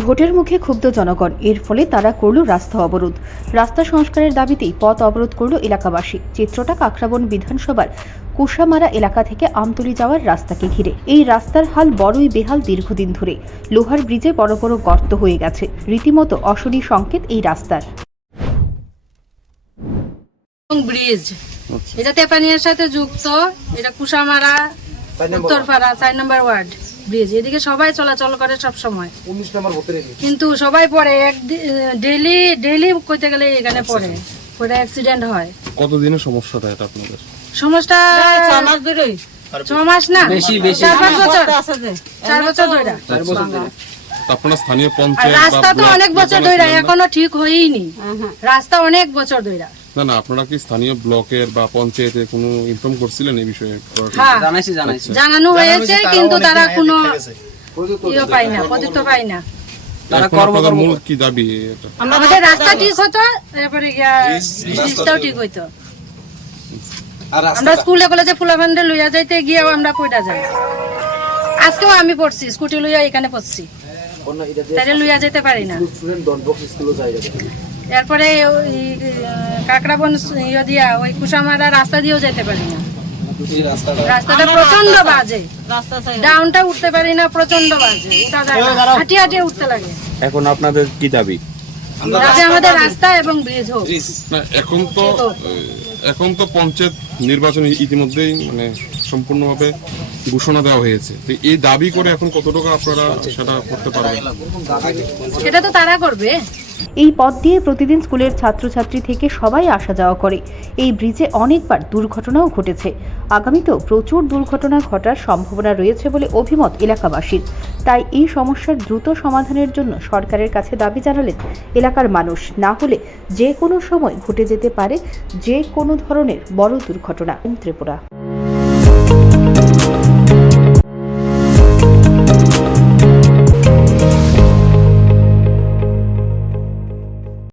ভোটের মুখে ক্ষুব্ধ জনগণ, এর ফলে তারা করল রাস্তা অবরোধ। রাস্তা সংস্কারের দাবিতেই পথ অবরোধ করল এলাকাবাসী। চিত্রটা কাকরাবন বিধানসভার কুশামারা এলাকা থেকে আমতলী যাওয়ার রাস্তাকে ঘিরে। এই রাস্তার হাল বড়ই বেহাল দীর্ঘদিন ধরে। লোহার ব্রিজে বড় বড় গর্ত হয়ে গেছে, রীতিমতো অশনি সংকেত এই রাস্তার। ব্রিজ এটা তেপানিয়ার সাথে যুক্ত, এটা কুশামারা উত্তরপাড়া 4 নম্বর ওয়ার্ড ব্রিজ। এদিকে সবাই চলাচল করে সব সময়, কিন্তু সবাই পরে ডেইলি কইতে গেলে এখানে পরে অ্যাক্সিডেন্ট হয়। কতদিনের সমস্যাটা এটা আপনাদের? সমস্যা 6 মাস না, 4-5 বছর, 4 বছর ধরে। আপনারা স্থানীয় পঞ্চায়েত রাস্তা তো অনেক বছর ধরে এখনো ঠিক হয়নি, রাস্তা অনেক বছর ধরে। না, আপনারা কি স্থানীয় ব্লকের বা পঞ্চায়েতে কোনো ইনফর্ম করছিলেন এই বিষয়ে? জানানো হয়েছে, কিন্তু তারা কোনো ইয়ে পায় না, প্রতিত্ব পায় না। আপনাদের মূল কি দাবি? আমাদের রাস্তা ঠিক হতো, এরপরে ব্রিজটাও ঠিক হইতো। আমরা স্কুলে কলেজে ফুলাফান্ডে লইয়া যাইতে গিয়েও আমরা কইটা যাই। আজকেও আমি পড়ছি, স্কুটি লইয়া এখানে পড়ছি, তাইলে লইয়া যেতে পারি না। এরপরে কাকরাবন ইয়ে দিয়া ওই কুশামারা রাস্তা দিয়েও যেতে পারি না। রাস্তাটা প্রচন্ড বাজে, ডাউনটা উঠতে পারি না, প্রচন্ড বাজে, হাঁটিয়ে হাঁটিয়ে উঠতে লাগে। এখন আপনাদের কি দাবি? আমাদের রাস্তা এবং ব্রিজ হোক। এখন তো পঞ্চায়েত নির্বাচন ইতিমধ্যেই মানে সম্পূর্ণভাবে ঘোষণা দেওয়া হয়েছে। এই দাবি করে এখন কতটুকু আপনারা সেটা করতে পারবেন? সেটা তো তারা করবে। এই পথ দিয়ে প্রতিদিন স্কুলের ছাত্রছাত্রী থেকে সবাই আসা যাওয়া করে। এই ব্রিজে অনেকবার দুর্ঘটনাও ঘটেছে। আগামীতেও প্রচুর দুর্ঘটনা ঘটার সম্ভাবনা রয়েছে বলে অভিমত এলাকাবাসীর। তাই এই সমস্যার দ্রুত সমাধানের জন্য সরকারের কাছে দাবি জানালেন এলাকার মানুষ। না হলে যে কোনো সময় ঘটে যেতে পারে যে কোনো ধরনের বড় দুর্ঘটনা। ত্রিপুরা।